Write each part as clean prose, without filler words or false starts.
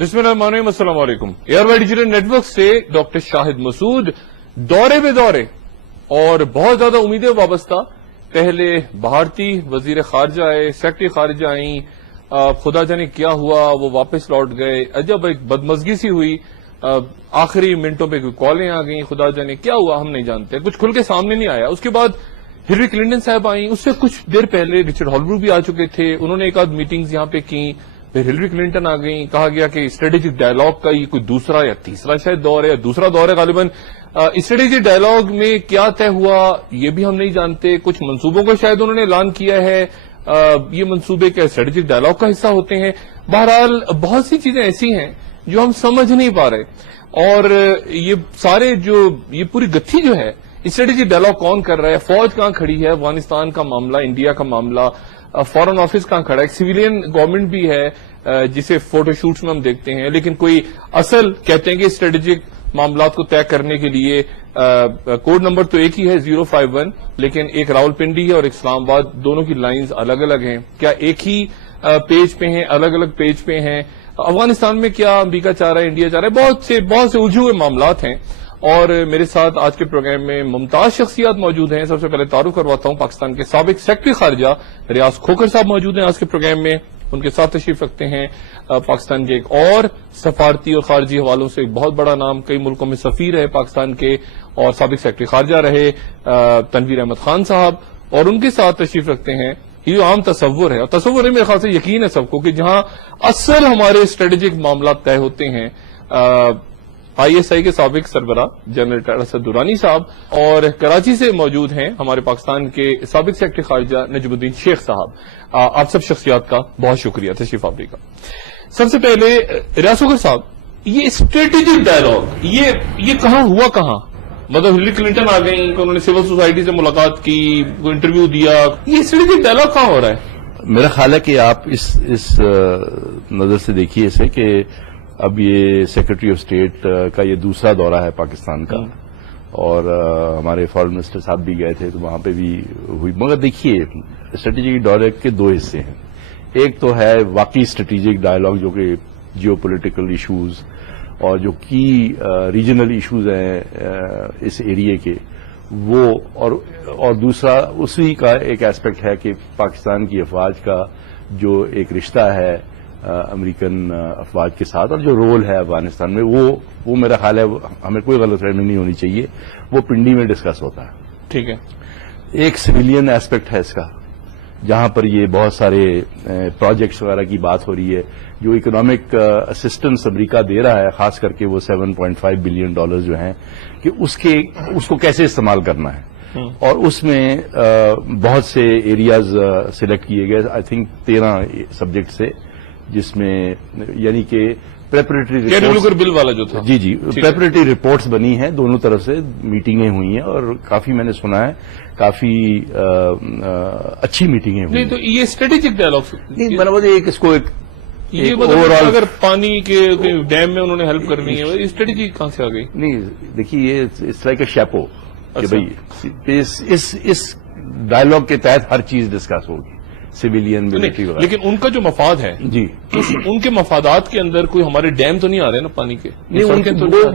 बिस्मिल्लाहिर्रहमानिर्रहीम, अस्सलाम वालेकुम। एयरवाई डिजिटल नेटवर्क से डॉक्टर शाहिद मसूद दौरे पे दौरे और बहुत ज्यादा उम्मीदें वाबस्ता। पहले भारतीय वजीर खारजा आए, सेक्रेटरी खारजा आई, खुदा जाने क्या हुआ, वो वापस लौट गए। अजब एक बदमजगी सी हुई, आखिरी मिनटों पे कोई कॉलें आ गई, खुदा जाने क्या हुआ हम नहीं जानते, कुछ खुल के सामने नहीं आया। उसके बाद हिलरी क्लिंटन साहब आई, उससे कुछ देर पहले रिचर्ड हॉलब्रूक भी आ चुके थे, उन्होंने एक आध मीटिंग्स यहां पे की। फिर हिलरी क्लिंटन आ गई, कहा गया कि स्ट्रेटेजिक डायलॉग का ये कोई दूसरा या तीसरा शायद दौर है, या दूसरा दौर है गालिबन। स्ट्रेटेजिक डायलॉग में क्या तय हुआ ये भी हम नहीं जानते। कुछ मंसूबों को शायद उन्होंने ऐलान किया है, ये मंसूबे क्या स्ट्रेटेजिक डायलॉग का हिस्सा होते हैं। बहरहाल बहुत सी चीजें ऐसी हैं जो हम समझ नहीं पा रहे, और ये सारे जो ये पूरी गत्थी जो है, स्ट्रेटेजिक डायलॉग कौन कर रहा है, फौज कहां खड़ी है, अफगानिस्तान का मामला, इंडिया का मामला, फॉरेन ऑफिस कहां खड़ा है, सिविलियन गवर्नमेंट भी है जिसे फोटोशूट्स में हम देखते हैं, लेकिन कोई असल कहते हैं कि स्ट्रेटेजिक मामलात को तय करने के लिए कोड नंबर तो एक ही है 051, लेकिन एक रावलपिंडी है और एक इस्लामाबाद, दोनों की लाइंस अलग अलग हैं। क्या एक ही पेज पे हैं, अलग अलग पेज पे हैं? अफगानिस्तान में क्या अमरीका चाह रहा है, इंडिया चाह रहा है, बहुत से उलझे हुए मामलात हैं। और मेरे साथ आज के प्रोग्राम में मुमताज शख्सियत मौजूद हैं। सबसे पहले तारुफ करवाता हूं, पाकिस्तान के साबिक सेक्रेटरी खारजा रियाज खोखर साहब मौजूद हैं आज के प्रोग्राम में। उनके साथ तशरीफ रखते हैं पाकिस्तान के एक और सफारती और खारजी हवालों से एक बहुत बड़ा नाम, कई मुल्कों में सफीर है पाकिस्तान के और साबिक सेक्रेटरी खारजा रहे, तनवीर अहमद खान साहब। और उनके साथ तशरीफ रखते हैं, ये आम तस्वुर है, और तस्वुर है मेरे ख्याल से यकीन है सबको कि जहां असल हमारे स्ट्रेटेजिक मामला तय होते हैं, ISI के साबिक सरबरा जनरल असद दुरानी साहब, और कराची से मौजूद हैं हमारे पाकिस्तान के साबिक सेक्रेटरी खारजा नजमुद्दीन शेख साहब। आप सब शख्सियात का बहुत शुक्रिया तशरीफ आवरी का। सबसे पहले रियाज खोखर साहब, ये स्ट्रेटेजिक डायलॉग ये कहां हुआ, कहां? मतलब हिलरी क्लिंटन आ गई, उन्होंने सिविल सोसाइटी से मुलाकात की, इंटरव्यू दिया, ये स्ट्रेटेजिक डायलॉग कहां हो रहा है? मेरा ख्याल है कि आप इस नजर से देखिए इसे कि अब ये सेक्रेटरी ऑफ स्टेट का ये दूसरा दौरा है पाकिस्तान का, और हमारे फॉरेन मिनिस्टर साहब भी गए थे तो वहां पे भी हुई। मगर देखिए, स्ट्रेटेजिक डायलॉग के दो हिस्से हैं। एक तो है वाकई स्ट्रेटेजिक डायलॉग जो कि जियोपॉलिटिकल इश्यूज और जो की रीजनल इश्यूज हैं इस एरिया के, वो, और दूसरा उसी का एक एस्पेक्ट है कि पाकिस्तान की अफवाज का जो एक रिश्ता है अमेरिकन अफवाज के साथ, और जो रोल है अफगानिस्तान में, वो मेरा ख्याल है हमें कोई गलतफहमी नहीं होनी चाहिए, वो पिंडी में डिस्कस होता है। ठीक है। एक सिविलियन एस्पेक्ट है इसका, जहां पर ये बहुत सारे प्रोजेक्ट्स वगैरह की बात हो रही है, जो इकोनॉमिक असिस्टेंस अमेरिका दे रहा है, खास करके वो $7.5 बिलियन जो हैं, कि उसको कैसे इस्तेमाल करना है। और उसमें बहुत से एरियाज सिलेक्ट किए गए, आई थिंक 13 सब्जेक्ट से, जिसमें यानी कि प्रेपरेटरी रिपोर्ट्स, बिल वाला जो था, जी प्रेपरेटरी रिपोर्ट्स बनी हैं, दोनों तरफ से मीटिंगें हुई हैं, और काफी मैंने सुना है काफी अच्छी मीटिंगें हुई। नहीं तो ये स्ट्रेटेजिक डायलॉग नहीं, मतलब इसको एक ये ओवरऑल, अगर पानी के डैम में उन्होंने हेल्प करनी है, स्ट्रेटेजी कहां से आ गई? नहीं, देखिए ये इट्स लाइक अ शैपो कि भाई इस डायलॉग के तहत हर चीज डिस्कस होगी, सिविलियन मिलिट्री वगैरह। लेकिन उनका जो मफाद है जी, तो उनके मफादात के अंदर कोई हमारे डैम तो नहीं आ रहे ना पानी के? नहीं,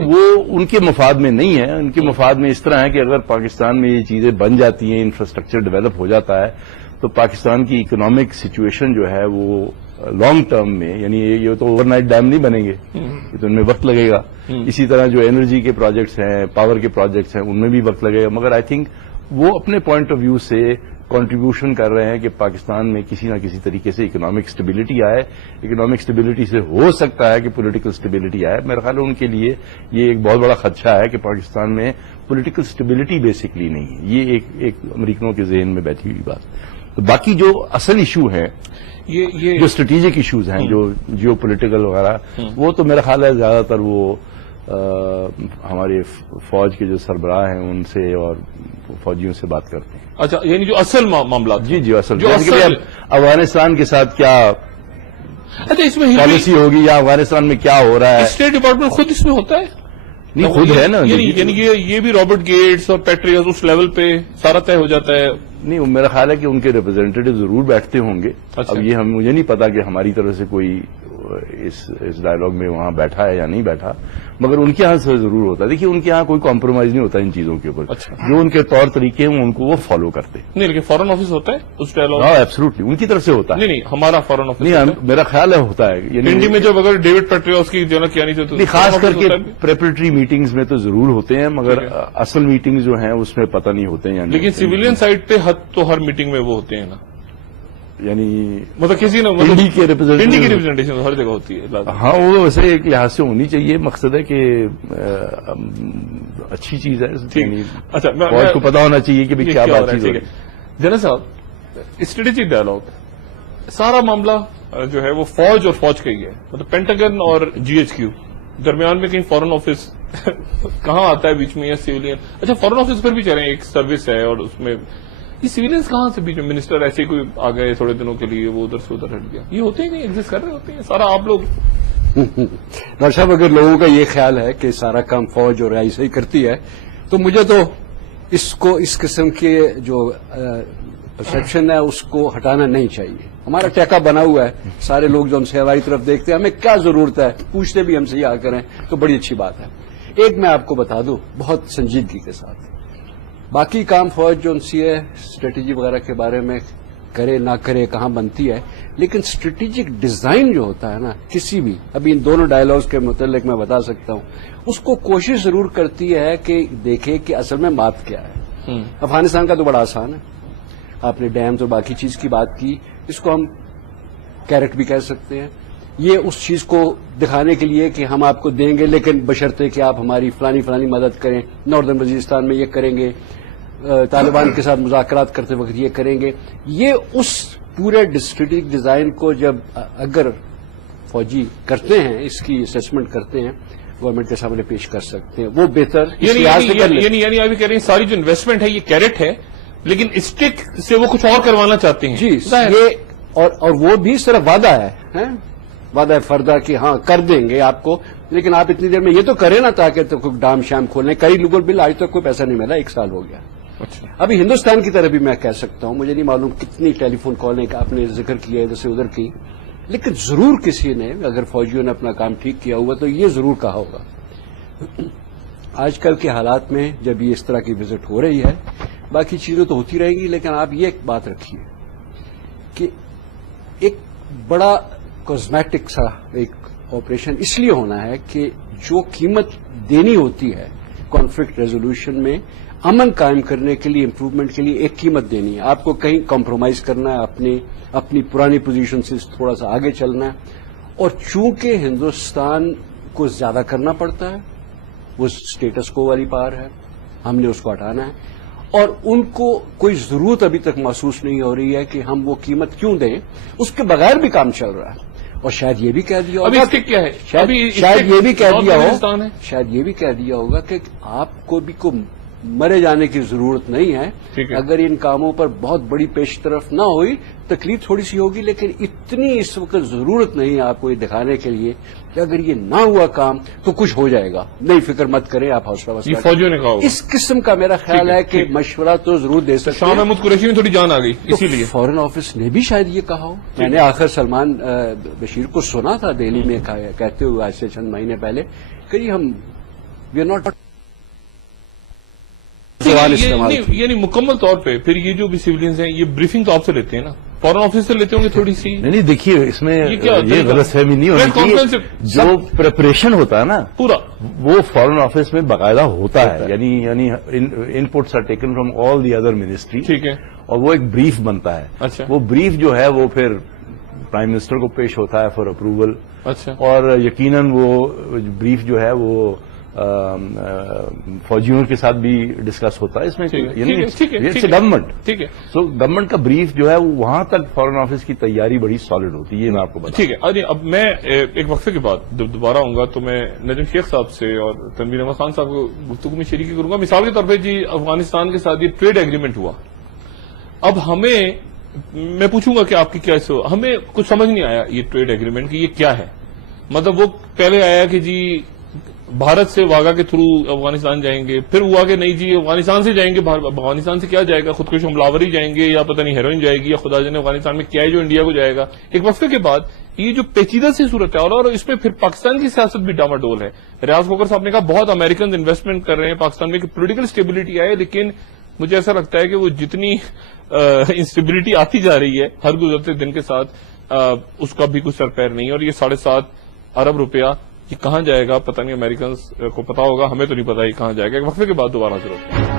वो उनके मफाद में नहीं है। उनके मफाद में इस तरह है कि अगर पाकिस्तान में ये चीजें बन जाती हैं, इंफ्रास्ट्रक्चर डेवलप हो जाता है, तो पाकिस्तान की इकोनॉमिक सिचुएशन जो है वो लॉन्ग टर्म में, यानी ये तो ओवरनाइट डैम नहीं बनेंगे, ये तो उनमें वक्त लगेगा। इसी तरह जो एनर्जी के प्रोजेक्ट्स हैं, पावर के प्रोजेक्ट्स हैं, उनमें भी वक्त लगेगा। मगर आई थिंक वो अपने पॉइंट ऑफ व्यू से कंट्रीब्यूशन कर रहे हैं कि पाकिस्तान में किसी न किसी तरीके से इकोनॉमिक स्टेबिलिटी आए। इकोनॉमिक स्टेबिलिटी से हो सकता है कि पॉलिटिकल स्टेबिलिटी आए। मेरा ख्याल है उनके लिए ये एक बहुत बड़ा खदशा है कि पाकिस्तान में पॉलिटिकल स्टेबिलिटी बेसिकली नहीं है। ये एक अमेरिकनों के ज़हन में बैठी हुई बात। तो बाकी जो असल इशू हैं, ये जो स्ट्रेटेजिक इश्यूज हैं, जो जियो पोलिटिकल वगैरह, वो तो मेरा ख्याल है ज्यादातर वो हमारे फौज के जो सरबराह हैं उनसे और फौजियों से बात करते हैं। अच्छा, यानी जो असल मामला, जी असल, अफगानिस्तान के साथ क्या अच्छा इसमें पॉलिसी होगी, या अफगानिस्तान में क्या हो रहा है, स्टेट डिपार्टमेंट खुद इसमें होता है? नहीं, खुद है ना, यानी ये भी रॉबर्ट गेट्स और पेट्रियस उस लेवल पे सारा तय हो जाता है? नहीं, मेरा ख्याल है कि उनके रिप्रेजेंटेटिव जरूर बैठते होंगे। अच्छा। अब ये मुझे नहीं पता कि हमारी तरफ से कोई اس ڈائلاگ میں وہاں بیٹھا ہے یا نہیں بیٹھا، مگر ان کے یہاں سے ضرور ہوتا ہے. دیکھیے ان کے یہاں کوئی کمپرومائز نہیں ہوتا ان چیزوں کے اوپر. اچھا. جو ان کے طور طریقے ہیں ان کو وہ فالو کرتے. نہیں لیکن فارن آفس ہوتا ہے اس ڈائلاگ؟ ہاں ایبسلوٹلی ان کی طرف سے ہوتا ہے. نہیں ہمارا فارن آفس نہیں میرا خیال ہے ہوتا ہے. انڈیا میں جب اگر ڈیوڈ پیٹریوس کی جو نا کیا نہیں تو خاص کر کے پریپریٹری میٹنگز میں تو ضرور ہوتے ہیں، مگر اصل میٹنگ جو ہیں اس میں پتہ نہیں ہوتے ہیں. لیکن سویلین سائڈ پہ حد تو ہر میٹنگ میں وہ ہوتے ہیں نا، یعنی مطلب کسی نے انڈی کی ریپرزینٹیشن ہر جگہ ہوتی ہے. ہاں وہ ویسے ایک لحاظ سے ہونی چاہیے. مقصد ہے کہ اچھی چیز ہے. اچھا فوج کو پتا ہونا چاہیے کہ کیا بات چیز ہے. جنرل صاحب اسٹریٹجک ڈائلاگ سارا معاملہ جو ہے وہ فوج اور فوج کا ہی ہے، مطلب پینٹاگن اور جی ایچ کیو درمیان میں کہیں فارن آفس کہاں آتا ہے بیچ میں یا سیولین؟ اچھا فارن آفس پر بھی چلیں ایک سروس ہے اور اس میں یہ سیولینس کہاں سے بیچ میں؟ منسٹر ایسے کوئی آ گئے تھوڑے دنوں کے لیے وہ ادھر سے ادھر ہٹ گیا، یہ ہوتے ہی نہیں ایگزسٹ کر رہے ہوتے ہیں سارا آپ لوگ. ڈاکٹر صاحب اگر لوگوں کا یہ خیال ہے کہ سارا کام فوج اور آئی ہی کرتی ہے تو مجھے تو اس قسم کے جو پرسپشن ہے اس کو ہٹانا نہیں چاہیے. ہمارا ٹیکا بنا ہوا ہے، سارے لوگ جو ہم سے ہماری طرف دیکھتے ہیں ہمیں کیا ضرورت ہے پوچھتے بھی ہم سے یہ آ کریں تو بڑی اچھی بات ہے. ایک میں آپ کو بتا دوں بہت سنجیدگی کے ساتھ، باقی کام فوج جو ان سی ہے اسٹریٹجی وغیرہ کے بارے میں کرے نہ کرے کہاں بنتی ہے، لیکن اسٹریٹجک ڈیزائن جو ہوتا ہے نا کسی بھی، ابھی ان دونوں ڈائلاگز کے متعلق میں بتا سکتا ہوں، اس کو کوشش ضرور کرتی ہے کہ دیکھے کہ اصل میں بات کیا ہے. افغانستان کا تو بڑا آسان ہے، آپ نے ڈیمز اور باقی چیز کی بات کی، اس کو ہم کیرٹ بھی کہہ سکتے ہیں. یہ اس چیز کو دکھانے کے لیے کہ ہم آپ کو دیں گے لیکن بشرطے کہ آپ ہماری فلانی مدد کریں. ناردرن وزیرستان میں یہ کریں گے، طالبان کے ساتھ مذاکرات کرتے وقت یہ کریں گے. یہ اس پورے اسٹریٹجک ڈیزائن کو جب اگر فوجی کرتے ہیں، اس کی اسیسمنٹ کرتے ہیں، گورنمنٹ کے سامنے پیش کر سکتے ہیں، وہ بہتر. یعنی ابھی کہہ رہے ہیں ساری جو انویسٹمنٹ ہے یہ کیرٹ ہے لیکن اسٹک سے وہ کچھ اور کروانا چاہتے ہیں. جی یہ اور وہ بھی صرف وعدہ ہے، وعدہ فردہ کہ ہاں کر دیں گے آپ کو، لیکن آپ اتنی دیر میں یہ تو کریں نا تاکہ تو کوئی ڈام شام کھولیں. کئی لوگوں بل آج تک کوئی پیسہ نہیں ملا، 1 سال ہو گیا. ابھی ہندوستان کی طرف بھی میں کہہ سکتا ہوں، مجھے نہیں معلوم کتنی ٹیلی فون کالیں کا آپ نے ذکر کیا ادھر سے ادھر کی، لیکن ضرور کسی نے اگر فوجیوں نے اپنا کام ٹھیک کیا ہوا تو یہ ضرور کہا ہوگا. آج کل کے حالات میں جب یہ اس طرح کی وزٹ ہو رہی ہے، باقی چیزیں تو ہوتی رہیں گی، لیکن آپ یہ ایک بات رکھیے کہ ایک بڑا کاسمیٹک سا ایک آپریشن اس لیے ہونا ہے کہ جو قیمت دینی ہوتی ہے کانفلکٹ ریزولوشن میں، امن قائم کرنے کے لیے، امپروومنٹ کے لیے ایک قیمت دینی ہے. آپ کو کہیں کمپرومائز کرنا ہے، اپنی پرانی پوزیشن سے تھوڑا سا آگے چلنا ہے. اور چونکہ ہندوستان کو زیادہ کرنا پڑتا ہے، وہ اسٹیٹس کو والی پار ہے، ہم نے اس کو ہٹانا ہے. اور ان کو کوئی ضرورت ابھی تک محسوس نہیں ہو رہی ہے کہ ہم وہ قیمت کیوں دیں، اس کے بغیر بھی کام چل رہا ہے. اور شاید یہ بھی کہہ دیا ہوگا، شاید یہ بھی کہہ دیا ہوگا کہ آپ کو بھی مرے جانے کی ضرورت نہیں ہے. اگر ان کاموں پر بہت بڑی پیش طرف نہ ہوئی، تکلیف تھوڑی سی ہوگی، لیکن اتنی اس وقت ضرورت نہیں ہے آپ کو یہ دکھانے کے لیے کہ اگر یہ نہ ہوا کام تو کچھ ہو جائے گا. نہیں فکر مت کریں آپ، حوصلہ یہ فوجیوں نے کہا اس قسم کا میرا خیال ہے کہ مشورہ تو ضرور دے سکتے ہیں. شاہ محمود قریشی میں تھوڑی جان آ گئی اسی لیے فارن آفس نے بھی شاید یہ کہا ہو. میں نے آخر سلمان بشیر کو سنا تھا دہلی میں کہتے ہوئے آج سے چند مہینے پہلے کہ جی ہم وی آر ناٹ، یعنی مکمل طور پہ پھر یہ جو بھی سیولینز ہیں یہ بریفنگ تو آپ سے لیتے ہیں نا، فارن آفس سے لیتے ہوں گے تھوڑی سی. نہیں دیکھیے اس میں یہ غلط فہمی نہیں ہونی چاہیے. جو پریپریشن ہوتا ہے نا پورا، وہ فارن آفس میں باقاعدہ ہوتا ہے. یعنی ان pits are taken from all the other ministry, ٹھیک ہے، اور وہ ایک بریف بنتا ہے. اچھا، وہ بریف جو ہے وہ پھر پرائم منسٹر کو پیش ہوتا ہے فار اپروول. اچھا، اور یقیناً وہ بریف جو ہے وہ فوجیوں کے ساتھ بھی ڈسکس ہوتا ہے. اس میں گورنمنٹ، ٹھیک ہے، سو گورنمنٹ کا بریف جو ہے وہاں تک فارن آفس کی تیاری بڑی سالڈ ہوتی ہے. یہ میں آپ کو بتا. ٹھیک ہے. اب میں ایک وقفے کے بعد جب دوبارہ آؤں گا تو میں نجم شیخ صاحب سے اور تنویر احمد خان صاحب کو گفتگو میں شریکی کروں گا. مثال کے طور پہ جی افغانستان کے ساتھ یہ ٹریڈ ایگریمنٹ ہوا، اب میں پوچھوں گا کہ آپ کی کیا ہمیں کچھ سمجھ نہیں آیا یہ ٹریڈ ایگریمنٹ کی یہ کیا ہے. مطلب وہ پہلے آیا کہ جی भारत से वाघा के थ्रू अफगानिस्तान जाएंगे, फिर हुआ कि नहीं जी अफगानिस्तान से जाएंगे, अफगानिस्तान से क्या जाएगा, खुदकुश हमलावरी जाएंगे या पता नहीं हेरोइन जाएगी या खुदा जाने अफगानिस्तान में क्या है जो इंडिया को जाएगा। एक वक्फे के बाद ये जो पेचीदा सी सूरत है और इसमें फिर पाकिस्तान की सियासत भी डामाडोल है। रियाज खोकर साहब ने कहा बहुत अमेरिकन इन्वेस्टमेंट कर रहे हैं पाकिस्तान में कि पोलिटिकल स्टेबिलिटी आए, लेकिन मुझे ऐसा लगता है कि वो जितनी इंस्टेबिलिटी आती जा रही है हर गुजरते दिन के साथ उसका भी कुछ सर पैर नहीं है। और ये 7.5 अरब रुपया ये कहां जाएगा पता नहीं, अमेरिकन को पता होगा, हमें तो नहीं पता ये कहां जाएगा। एक वक्फे के बाद दोबारा जरूर।